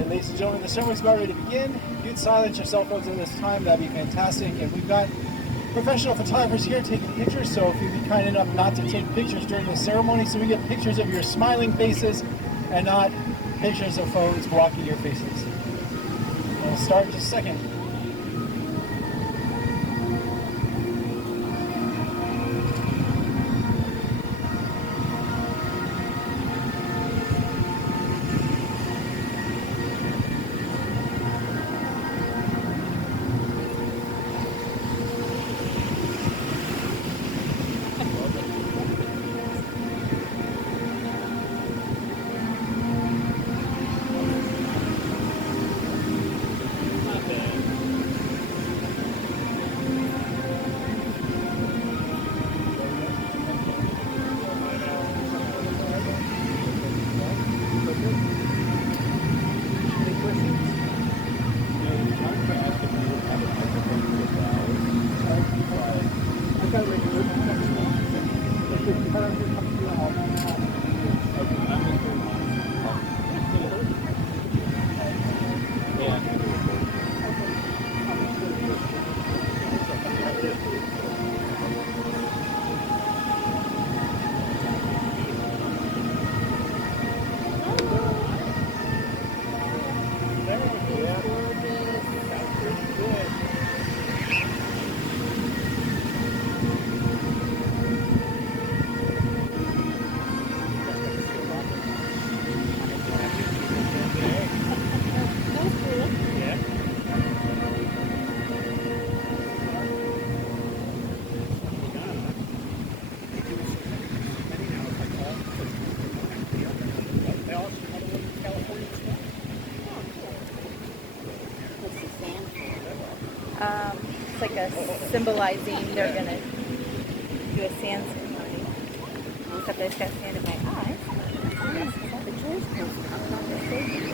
Alright, ladies and gentlemen, the ceremony's about ready to begin. If you'd silence your cell phones at this time, that'd be fantastic. And we've got professional photographers here taking pictures, so if you'd be kind enough not to take pictures during the ceremony, so we get pictures of your smiling faces and not pictures of phones blocking your faces. We'll start in just a second. It's like a symbolizing they're gonna do a sand ceremony. Except I just got sand in my eyes. The Jewish person comes on the stage.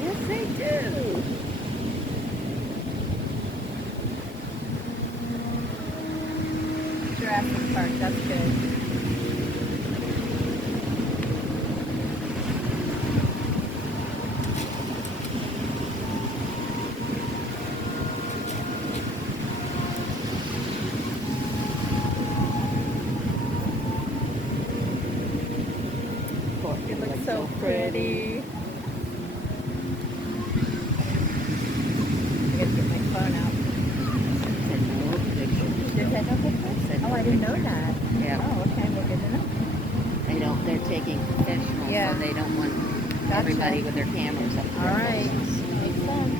Yes, they do. Jurassic Park, that's good. It looks so pretty. I gotta get my phone out. There's no pictures? Oh, I didn't know that. Yeah. Oh, okay, well, good to know. They're taking professionals, Yeah. so they don't want everybody with their cameras up to All their right. faces. Makes sense.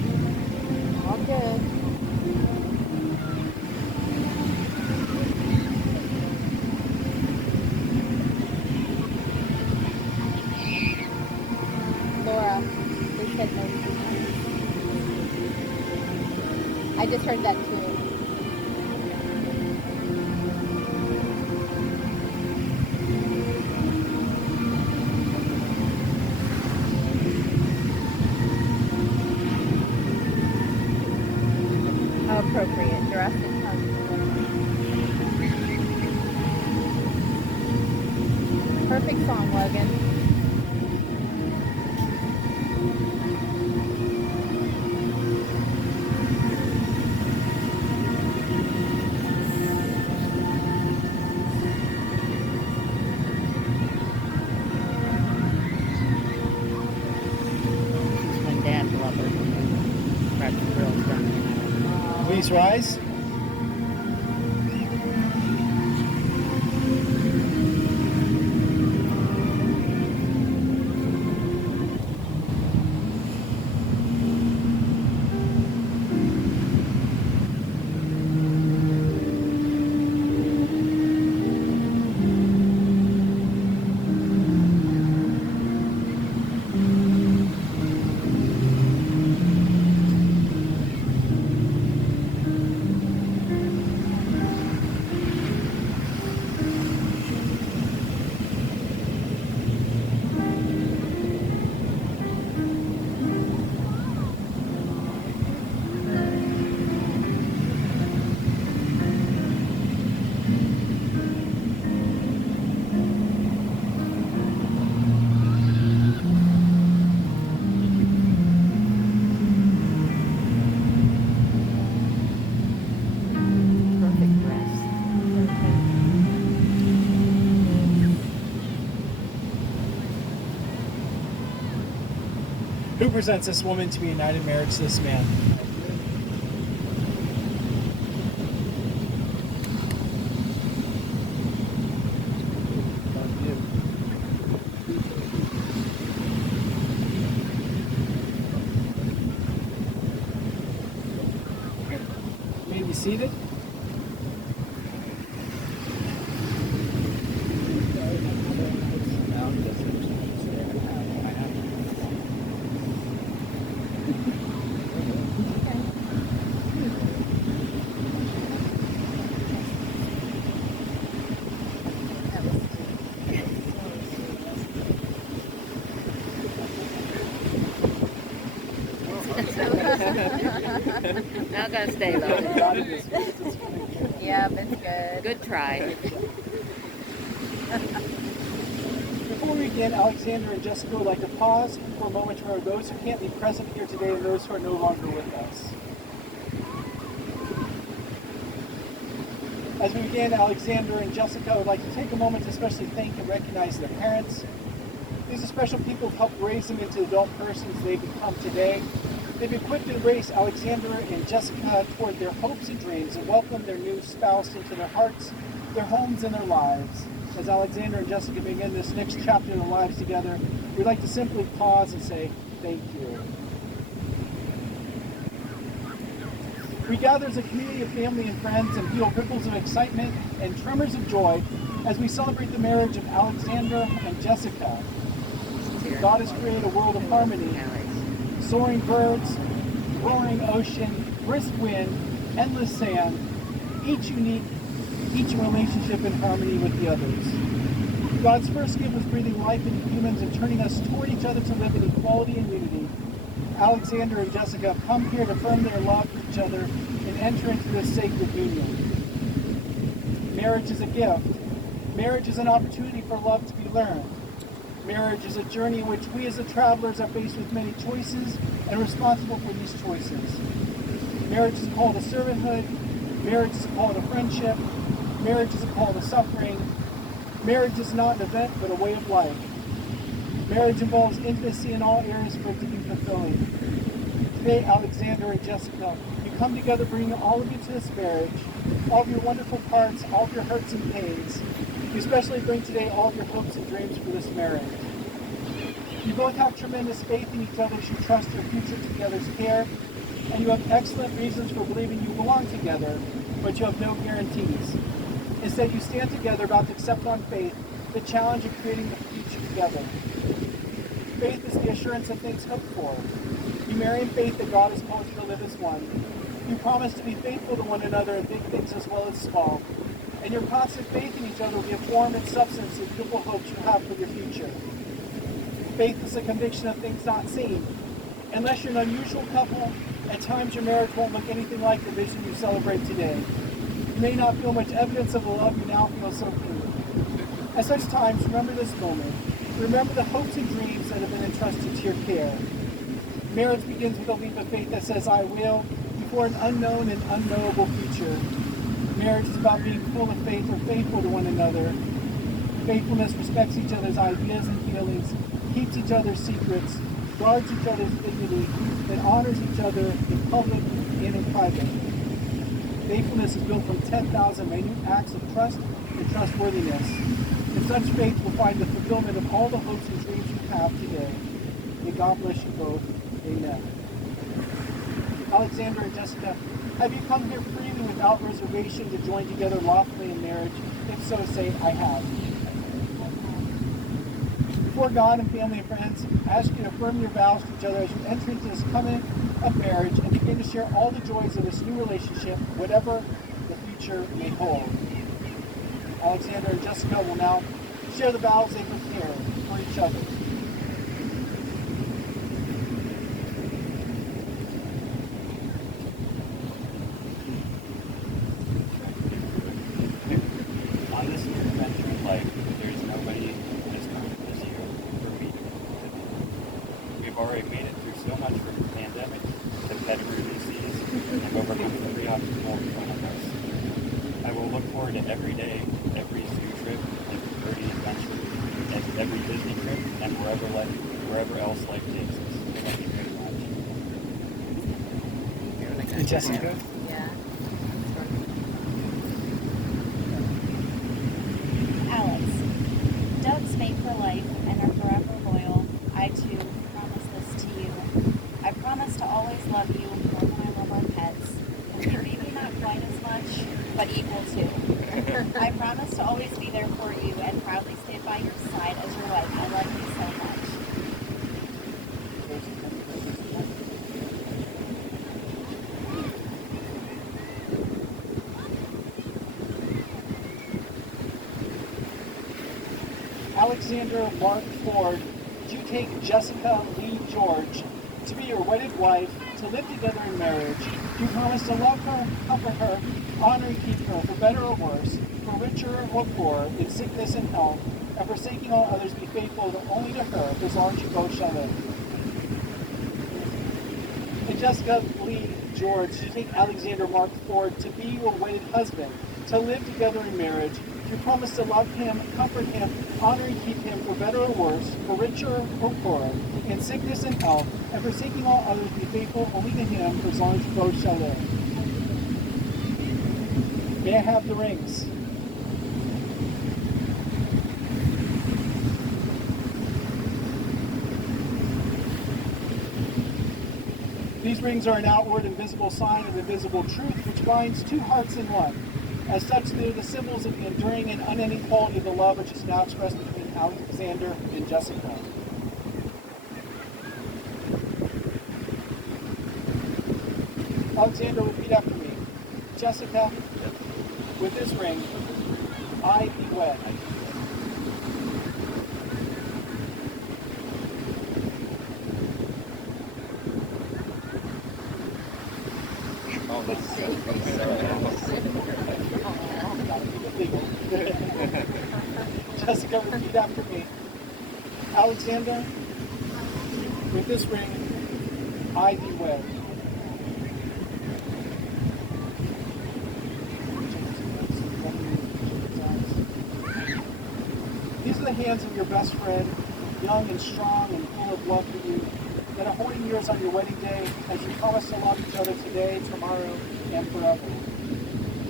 All good. Laura, they said no. I just heard that too. How appropriate. Jurassic Park. Perfect song, Logan. When Dad loved her, cracked the grills done. Please rise. presents this woman to be united in marriage to this man? You may be seated. Not gonna stay low. Yeah, that's good. Good try. Before we begin, Alexander and Jessica would like to pause for a moment to remember those who can't be present here today and those who are no longer with us. As we begin, Alexander and Jessica would like to take a moment to especially thank and recognize their parents. These are special people who helped raise them into the adult persons they've become today. They've equipped and raised Alexander and Jessica toward their hopes and dreams and welcomed their new spouse into their hearts, their homes, and their lives. As Alexander and Jessica begin this next chapter in their lives together, we'd like to simply pause and say, thank you. We gather as a community of family and friends and feel ripples of excitement and tremors of joy as we celebrate the marriage of Alexander and Jessica. God has created a world of harmony. Soaring birds, roaring ocean, brisk wind, endless sand, each unique, each in relationship in harmony with the others. God's first gift was breathing life into humans and turning us toward each other to live in equality and unity. Alexander and Jessica have come here to affirm their love for each other and enter into this sacred union. Marriage is a gift. Marriage is an opportunity for love to be learned. Marriage is a journey in which we as the travelers are faced with many choices and responsible for these choices. Marriage is a call to servanthood. Marriage is a call to friendship. Marriage is a call to suffering. Marriage is not an event, but a way of life. Marriage involves intimacy in all areas for it to be fulfilling. Today, Alexander and Jessica, you come together bringing all of you to this marriage, all of your wonderful parts, all of your hurts and pains. You especially bring today all of your hopes and dreams for this marriage. You both have tremendous faith in each other as you trust your future to the other's care, and you have excellent reasons for believing you belong together, but you have no guarantees. Instead, you stand together about to accept on faith the challenge of creating the future together. Faith is the assurance of things hoped for. You marry in faith that God has called you to live as one. You promise to be faithful to one another in big things as well as small. And your constant faith in each other will be a form and substance of beautiful hopes you have for your future. Faith is a conviction of things not seen. Unless you're an unusual couple, at times your marriage won't look anything like the vision you celebrate today. You may not feel much evidence of the love you now feel so keenly. At such times, remember this moment. Remember the hopes and dreams that have been entrusted to your care. Marriage begins with a leap of faith that says, I will, before an unknown and unknowable future. Marriage is about being full of faith or faithful to one another. Faithfulness respects each other's ideas and feelings, keeps each other's secrets, guards each other's dignity, and honors each other in public and in private. Faithfulness is built from 10,000 minute acts of trust and trustworthiness. And such faith will find the fulfillment of all the hopes and dreams you have today. May God bless you both. Amen. Alexander and Jessica, have you come here freely without reservation to join together lawfully in marriage? If so, say, I have. Before God and family and friends, I ask you to affirm your vows to each other as you enter into this covenant of marriage and begin to share all the joys of this new relationship, whatever the future may hold. Alexander and Jessica will now share the vows they prepared for each other. On this new adventure in life, there's nobody as comfortable as you for me. We've already made it through so much from pandemics to competitor disease and overcome the preoccupied in front of us. I will look forward to every day, every zoo trip, every birdie adventure, and every Disney trip, and wherever else life takes us. And Jessica? Yeah. Alex, Doug's made for life and are forever loyal. I too promise this to you. I promise to always love you more than I love our pets. And maybe not quite as much, but equal to. I promise to always be there for you and proudly stand by your side as your wife. I love you so much. Alexander Mark Ford, do you take Jessica Lee George to be your wedded wife, to live together in marriage? Do you promise to love her, comfort her, honor and keep her, for better or worse, for richer or poorer, in sickness and health, and forsaking all others, be faithful only to her, as long as you both shall live? And Jessica Lee George, do you take Alexander Mark Ford to be your wedded husband, to live together in marriage? Do you promise to love him, comfort him, honor and keep him, for better or worse, for richer or poorer, in sickness and health, and forsaking all others, be faithful only to him, for as long as you both shall live? May I have the rings? These rings are an outward and visible sign of the visible truth, which binds two hearts in one. As such, they are the symbols of the enduring and unending quality of the love which is now expressed between Alexander and Jessica. Alexander, repeat after me. Jessica, with this ring, I be wed. Jessica, repeat after me. Alexander, with this ring, I be wed. These are the hands of your best friend, young and strong and full of love for you, that are holding yours on your wedding day as you promise to love each other today, tomorrow, and forever.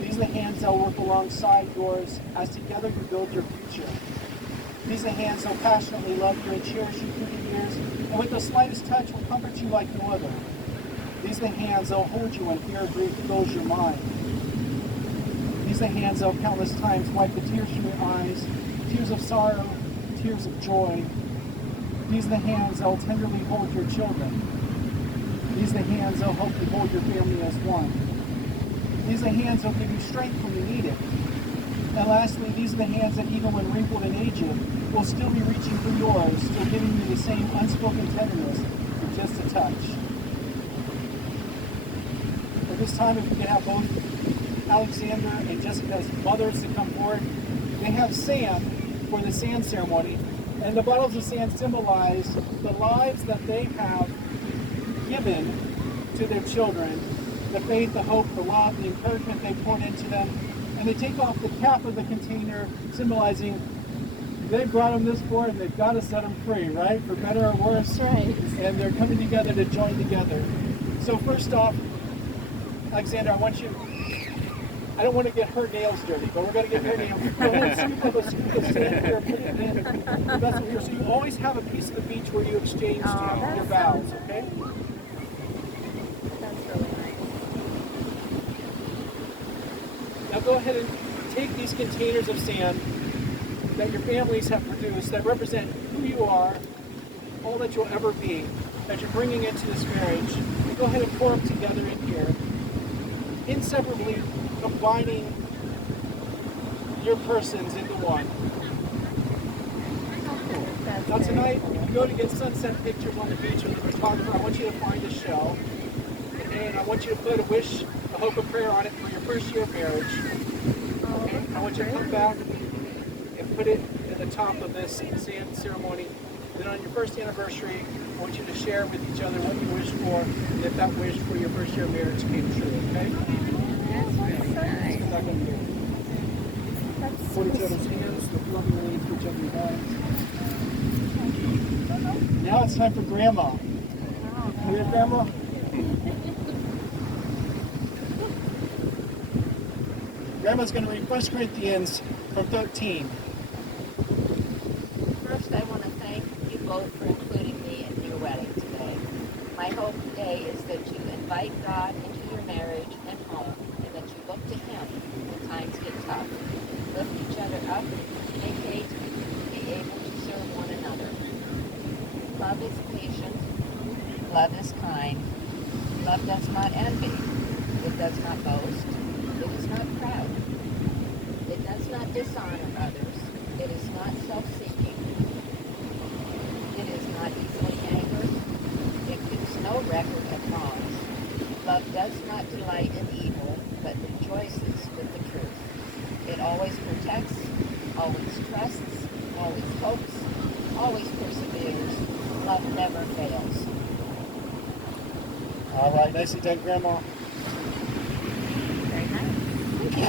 These are the hands that will work alongside yours as together you build your future. These are the hands that will passionately love you and cherish you through the years, and with the slightest touch will comfort you like no other. These are the hands that will hold you when fear or grief fills your mind. These are the hands that will countless times wipe the tears from your eyes, tears of sorrow, tears of joy. These are the hands that will tenderly hold your children. These are the hands that will help you hold your family as one. These are the hands that will give you strength when you need it. And lastly, these are the hands that even when wrinkled and aged, will still be reaching through yours, still giving you the same unspoken tenderness with just a touch. At this time, if we can have both Alexander and Jessica's mothers to come forward. They have sand for the sand ceremony, and the bottles of sand symbolize the lives that they have given to their children, the faith, the hope, the love, the encouragement they poured into them. And they take off the cap of the container, symbolizing they brought them this far and they've got to set them free, right? For better or worse. That's right. And they're coming together to join together. So first off, Alexander, I don't want to get her nails dirty, but we're going to get her nails. Go ahead, scoop of sand here, put it in the vessel here. So you always have a piece of the beach where you exchange your vows, okay? That's really nice. Now go ahead and take these containers of sand that your families have produced that represent who you are, all that you'll ever be, that you're bringing into this marriage. Go ahead and pour them together in here, inseparably combining your persons into one. Now tonight, if you go to get sunset pictures on the beach with a photographer, I want you to find a shell, and I want you to put a hope, a prayer on it for your first year of marriage. Okay? I want you to come back and put it at the top of this sand ceremony. Then on your first anniversary, I want you to share with each other what you wished for, and if that wish for your first year of marriage came true, okay? Nice. It's not going to be. Hold each other's hands, look lovingly into each other's eyes. Now it's time for Grandma. Here, Grandma. Grandma's going to read 1 Corinthians from 13. First, I want to thank you both for including me in your wedding today. My hope today is that you invite God into your marriage and home, and that you look to Him when times get tough. Lift each other up, communicate, be able to serve one another. Love is patient. Love is kind. Love does not envy. It does not boast. It is not proud. It does not dishonor others. It is not self-seeking. It is not easily angered. It keeps no record of wrongs. Love does not delight in evil, but rejoices with the truth. It always protects, always trusts, always hopes, always perseveres. Love never fails. All right, nicely done, Grandma. Very nice. Thank you.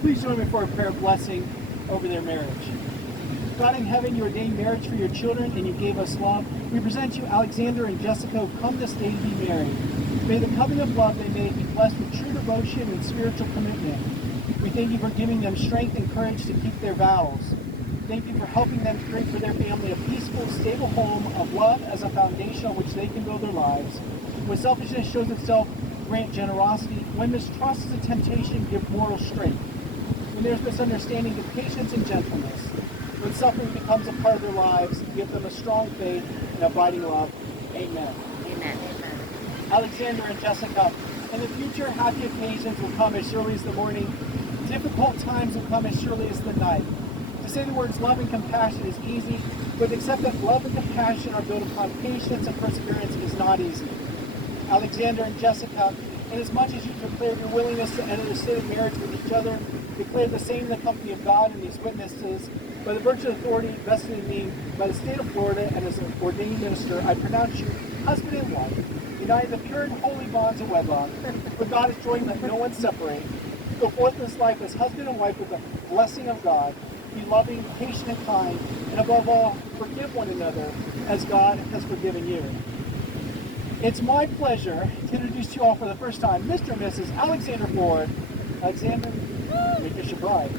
Please join me for a prayer of blessing over their marriage. God in heaven, you ordained marriage for your children and you gave us love. We present you Alexander and Jessica, who come this day to be married. May the covenant of love they made be blessed with true devotion and spiritual commitment. We thank you for giving them strength and courage to keep their vows. Thank you for helping them create for their family a peaceful, stable home of love as a foundation on which they can build their lives. When selfishness shows itself, grant generosity. When mistrust is a temptation, give moral strength. When there's misunderstanding, give patience and gentleness. When suffering becomes a part of their lives, give them a strong faith and abiding love. Amen. Amen. Alexander and Jessica, in the future, happy occasions will come as surely as the morning. Difficult times will come as surely as the night. To say the words love and compassion is easy, but to accept that love and compassion are built upon patience and perseverance is not easy. Alexander and Jessica, inasmuch as you declared your willingness to enter the state of marriage with each other, declare the same in the company of God and these witnesses. By the virtue of authority vested in me by the state of Florida and as an ordained minister, I pronounce you husband and wife, united in the pure and holy bonds of wedlock. For God is joined, let no one separate. Go forth in this life as husband and wife with the blessing of God. Be loving, patient, and kind, and above all, forgive one another as God has forgiven you. It's my pleasure to introduce to you all for the first time, Mr. and Mrs. Alexander Ford. Alexander, make us your bride.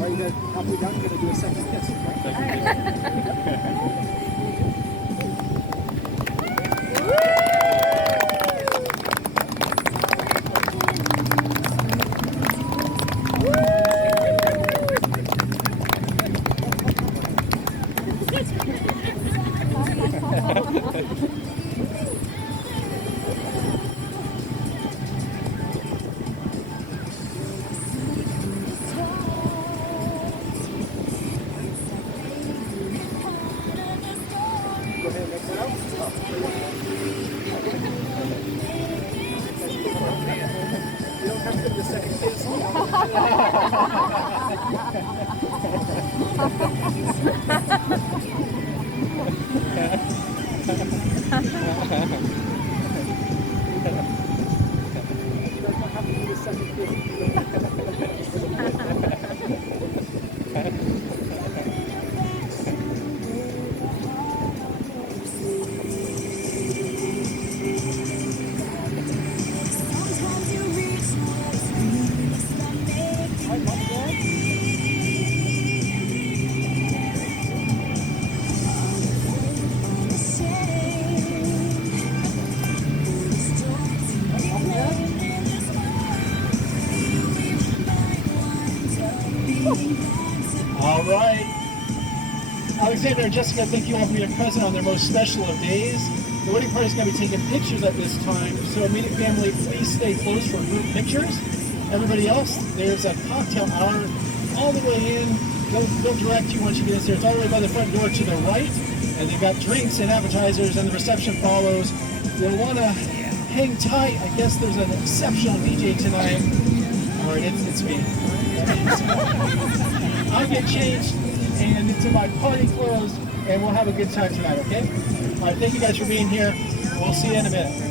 Are you guys halfway done? You're going to do a second kiss, Go ahead and mix it out. You don't have to do the second kiss. You don't have to do the second kiss. All right. Alexander and Jessica, thank you all for being present on their most special of days. The wedding party is going to be taking pictures at this time, so immediate family, please stay close for group pictures. Everybody else, there's a cocktail hour all the way in they'll direct you once you get in there. It's all the way by the front door to the right, and they've got drinks and appetizers, and the reception follows. You'll want to hang tight. I guess there's an exceptional DJ tonight. All right, it's me. I'll get changed and into my party clothes, and we'll have a good time tonight, okay? All right, thank you guys for being here. We'll see you in a minute.